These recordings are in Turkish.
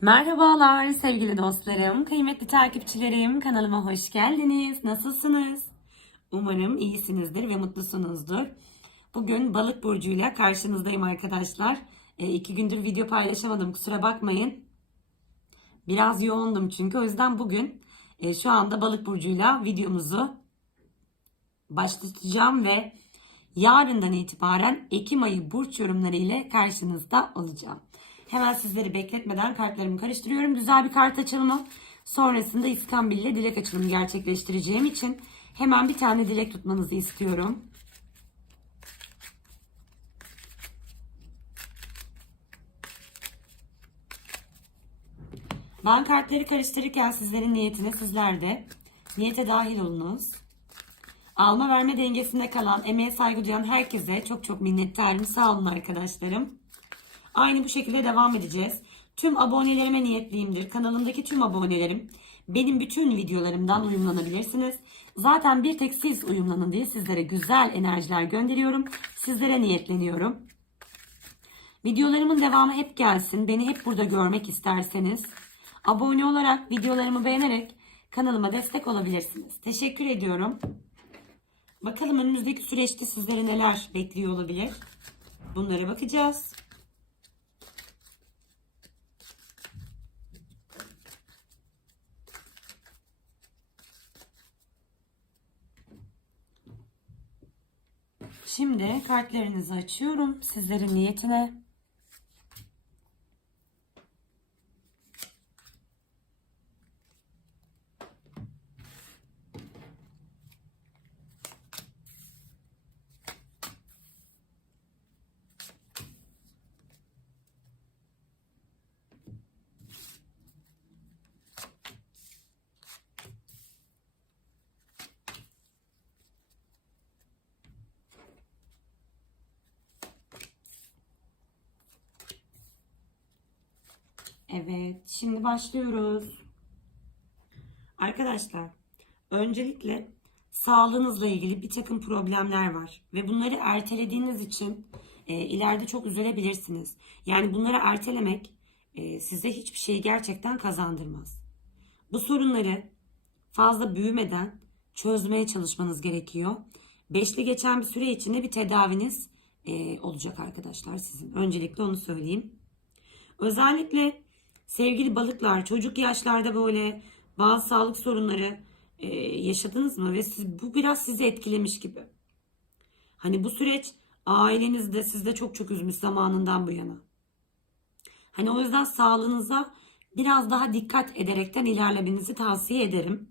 Merhabalar sevgili dostlarım, kıymetli takipçilerim. Kanalıma hoş geldiniz. Nasılsınız? Umarım iyisinizdir ve mutlusunuzdur. Bugün balık burcuyla karşınızdayım arkadaşlar. E, iki gündür video paylaşamadım kusura bakmayın. Biraz yoğundum çünkü o yüzden bugün e, şu anda balık burcuyla videomuzu başlatacağım ve yarından itibaren Ekim ayı burç yorumları ile karşınızda olacağım. Hemen sizleri bekletmeden kartlarımı karıştırıyorum. Güzel bir kart açılımı. Sonrasında İskambil ile dilek açılımı gerçekleştireceğim için hemen bir tane dilek tutmanızı istiyorum. Ben kartları karıştırırken sizlerin niyetine sizler de niyete dahil olunuz. Alma verme dengesinde kalan, emeğe saygı duyan herkese çok çok minnettarım. Sağ olun arkadaşlarım. Aynı bu şekilde devam edeceğiz. Tüm abonelerime niyetliyimdir. Kanalımdaki tüm abonelerim benim bütün videolarımdan uyumlanabilirsiniz. Zaten bir tek siz uyumlanın diye sizlere güzel enerjiler gönderiyorum. Sizlere niyetleniyorum. Videolarımın devamı hep gelsin. Beni hep burada görmek isterseniz abone olarak videolarımı beğenerek kanalıma destek olabilirsiniz. Teşekkür ediyorum. Bakalım önümüzdeki süreçte sizlere neler bekliyor olabilir. Bunlara bakacağız. Şimdi kartlarınızı açıyorum sizlerin niyetine. Evet, şimdi başlıyoruz. Arkadaşlar, öncelikle sağlığınızla ilgili bir takım problemler var ve bunları ertelediğiniz için e, ileride çok üzülebilirsiniz. Yani bunları ertelemek e, size hiçbir şeyi gerçekten kazandırmaz. Bu sorunları fazla büyümeden çözmeye çalışmanız gerekiyor. Beşli geçen bir süre içinde bir tedaviniz e, olacak arkadaşlar sizin. Öncelikle onu söyleyeyim. Özellikle sevgili balıklar çocuk yaşlarda böyle bazı sağlık sorunları e, yaşadınız mı ve siz, bu biraz sizi etkilemiş gibi. Hani bu süreç ailenizde sizde çok çok üzmüş zamanından bu yana. Hani o yüzden sağlığınıza biraz daha dikkat ederekten ilerlemenizi tavsiye ederim.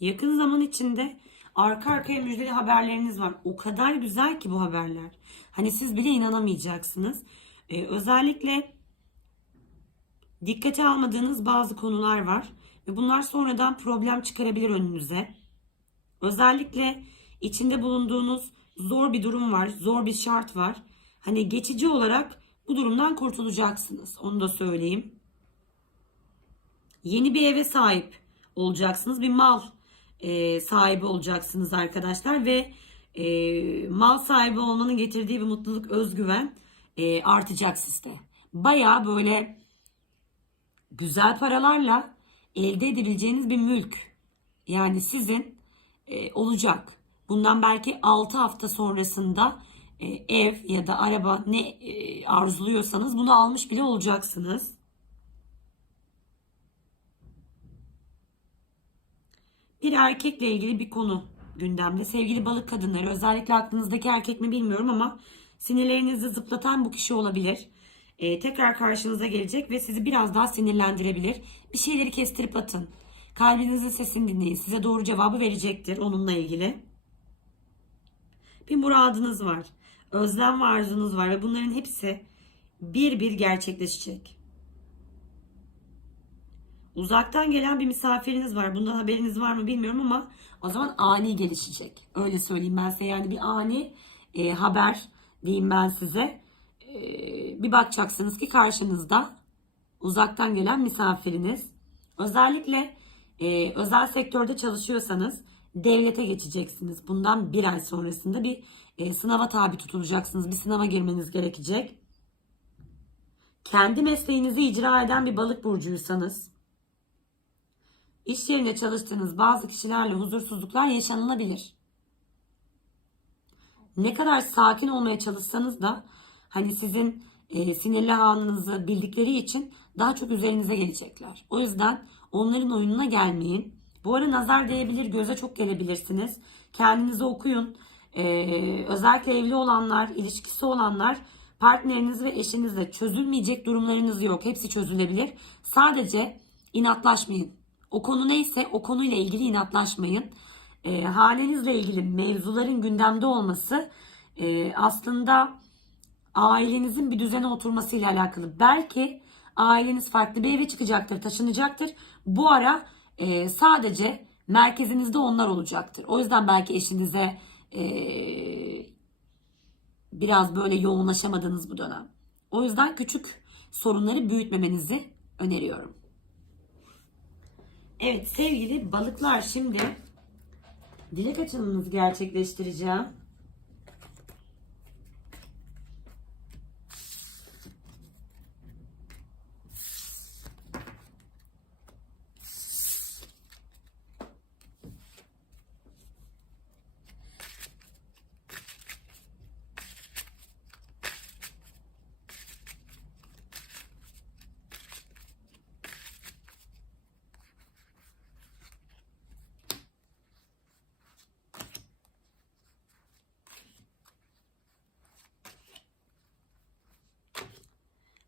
Yakın zaman içinde arka arkaya müjdeli haberleriniz var. O kadar güzel ki bu haberler. Hani siz bile inanamayacaksınız. Ee, özellikle dikkate almadığınız bazı konular var. Ve bunlar sonradan problem çıkarabilir önünüze. Özellikle içinde bulunduğunuz zor bir durum var. Zor bir şart var. Hani geçici olarak bu durumdan kurtulacaksınız. Onu da söyleyeyim. Yeni bir eve sahip olacaksınız. Bir mal e, sahibi olacaksınız arkadaşlar ve e, mal sahibi olmanın getirdiği bir mutluluk, özgüven e, artacak sizde. Baya böyle güzel paralarla elde edebileceğiniz bir mülk yani sizin e, olacak. Bundan belki 6 hafta sonrasında e, ev ya da araba ne e, arzuluyorsanız bunu almış bile olacaksınız. Bir erkekle ilgili bir konu gündemde. Sevgili balık kadınları özellikle aklınızdaki erkek mi bilmiyorum ama sinirlerinizi zıplatan bu kişi olabilir. Ee, tekrar karşınıza gelecek ve sizi biraz daha sinirlendirebilir. Bir şeyleri kestirip atın. Kalbinizin sesini dinleyin. Size doğru cevabı verecektir onunla ilgili. Bir muradınız var. Özlem ve arzunuz var ve bunların hepsi bir bir gerçekleşecek. Uzaktan gelen bir misafiriniz var. Bundan haberiniz var mı bilmiyorum ama o zaman ani gelişecek. Öyle söyleyeyim ben size. Yani bir ani e, haber diyeyim ben size. E, bir bakacaksınız ki karşınızda uzaktan gelen misafiriniz. Özellikle e, özel sektörde çalışıyorsanız devlete geçeceksiniz. Bundan bir ay sonrasında bir e, sınava tabi tutulacaksınız. Bir sınava girmeniz gerekecek. Kendi mesleğinizi icra eden bir balık burcuysanız iş yerinde çalıştığınız bazı kişilerle huzursuzluklar yaşanılabilir. Ne kadar sakin olmaya çalışsanız da hani sizin e, sinirli anınızı bildikleri için daha çok üzerinize gelecekler. O yüzden onların oyununa gelmeyin. Bu ara nazar değebilir, göze çok gelebilirsiniz. Kendinizi okuyun. Ee, özellikle evli olanlar, ilişkisi olanlar partneriniz ve eşinizle çözülmeyecek durumlarınız yok. Hepsi çözülebilir. Sadece inatlaşmayın. O konu neyse o konuyla ilgili inatlaşmayın. Ee, halinizle ilgili mevzuların gündemde olması e, aslında ailenizin bir düzene oturmasıyla alakalı. Belki aileniz farklı bir eve çıkacaktır, taşınacaktır. Bu ara e, sadece merkezinizde onlar olacaktır. O yüzden belki eşinize e, biraz böyle yoğunlaşamadınız bu dönem. O yüzden küçük sorunları büyütmemenizi öneriyorum. Evet sevgili balıklar şimdi dilek açılımınızı gerçekleştireceğim.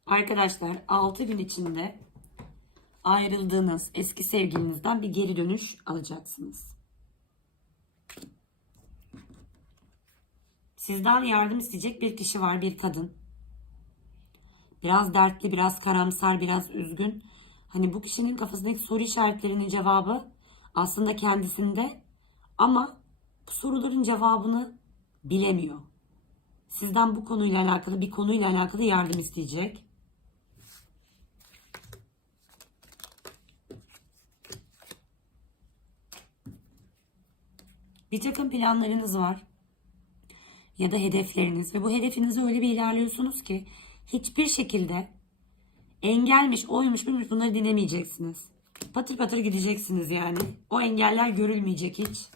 Arkadaşlar 6 gün içinde ayrıldığınız eski sevgilinizden bir geri dönüş alacaksınız. Sizden yardım isteyecek bir kişi var, bir kadın. Biraz dertli, biraz karamsar, biraz üzgün. Hani bu kişinin kafasındaki soru işaretlerinin cevabı aslında kendisinde ama bu soruların cevabını bilemiyor. Sizden bu konuyla alakalı bir konuyla alakalı yardım isteyecek. Bir takım planlarınız var. Ya da hedefleriniz ve bu hedefinize öyle bir ilerliyorsunuz ki hiçbir şekilde engelmiş, oymuş, bilmiş bunları dinlemeyeceksiniz. Patır patır gideceksiniz yani. O engeller görülmeyecek hiç.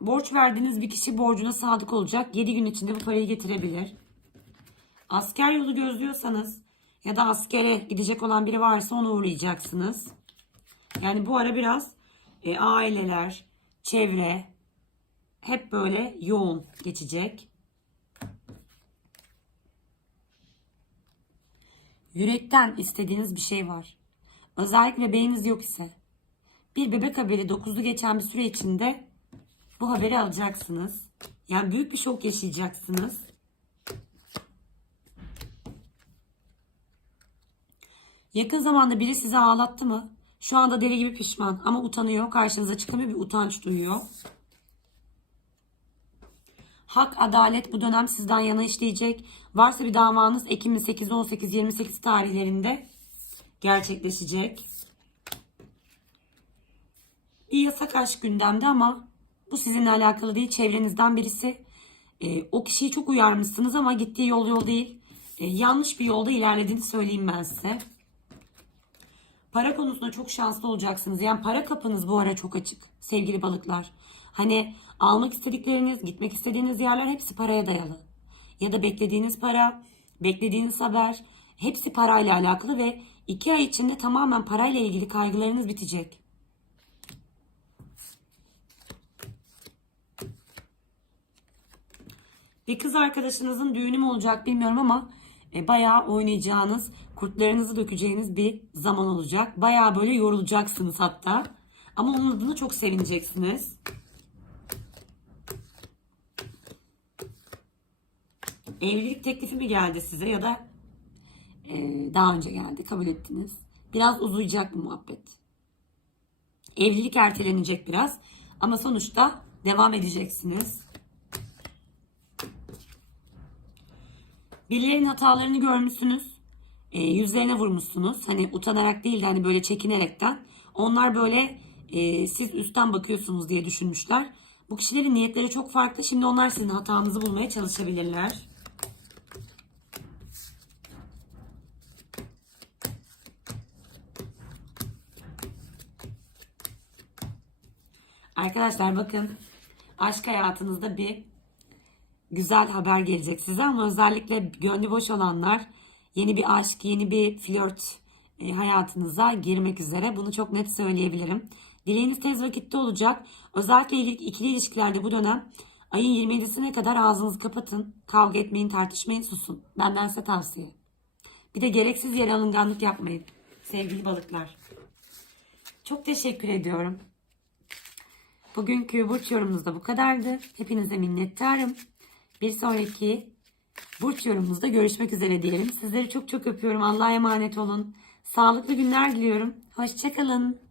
Borç verdiğiniz bir kişi borcuna sadık olacak. 7 gün içinde bu parayı getirebilir. Asker yolu gözlüyorsanız ya da askere gidecek olan biri varsa onu uğrayacaksınız. Yani bu ara biraz e, aileler, çevre hep böyle yoğun geçecek. Yürekten istediğiniz bir şey var. Özellikle bebeğiniz yok ise bir bebek haberi 9'u geçen bir süre içinde bu haberi alacaksınız. Yani büyük bir şok yaşayacaksınız. Yakın zamanda biri sizi ağlattı mı? Şu anda deli gibi pişman ama utanıyor. Karşınıza çıkamıyor bir utanç duyuyor. Hak, adalet bu dönem sizden yana işleyecek. Varsa bir davanız Ekim 8, 18, 28 tarihlerinde gerçekleşecek. Bir yasak aşk gündemde ama bu sizinle alakalı değil. Çevrenizden birisi e, o kişiyi çok uyarmışsınız ama gittiği yol yol değil. E, yanlış bir yolda ilerlediğini söyleyeyim ben size. Para konusunda çok şanslı olacaksınız. Yani para kapınız bu ara çok açık sevgili balıklar. Hani almak istedikleriniz, gitmek istediğiniz yerler hepsi paraya dayalı. Ya da beklediğiniz para, beklediğiniz haber hepsi parayla alakalı ve iki ay içinde tamamen parayla ilgili kaygılarınız bitecek. Bir kız arkadaşınızın düğünü mü olacak bilmiyorum ama e, bayağı oynayacağınız, kurtlarınızı dökeceğiniz bir zaman olacak. Bayağı böyle yorulacaksınız hatta. Ama onun adına çok sevineceksiniz. Evlilik teklifi mi geldi size ya da e, daha önce geldi kabul ettiniz. Biraz uzayacak bu muhabbet. Evlilik ertelenecek biraz ama sonuçta devam edeceksiniz. Birilerinin hatalarını görmüşsünüz. e, yüzlerine vurmuşsunuz. Hani utanarak değil de hani böyle çekinerekten. Onlar böyle e, siz üstten bakıyorsunuz diye düşünmüşler. Bu kişilerin niyetleri çok farklı. Şimdi onlar sizin hatanızı bulmaya çalışabilirler. Arkadaşlar bakın aşk hayatınızda bir güzel haber gelecek size ama özellikle gönlü boş olanlar yeni bir aşk, yeni bir flört e, hayatınıza girmek üzere. Bunu çok net söyleyebilirim. Dileğiniz tez vakitte olacak. Özellikle il- ikili ilişkilerde bu dönem ayın 27'sine kadar ağzınızı kapatın. Kavga etmeyin, tartışmayın, susun. Benden size tavsiye. Bir de gereksiz yere alınganlık yapmayın. Sevgili balıklar. Çok teşekkür ediyorum. Bugünkü burç yorumumuz da bu kadardı. Hepinize minnettarım. Bir sonraki burç yorumumuzda görüşmek üzere diyelim. Sizleri çok çok öpüyorum. Allah'a emanet olun. Sağlıklı günler diliyorum. Hoşçakalın.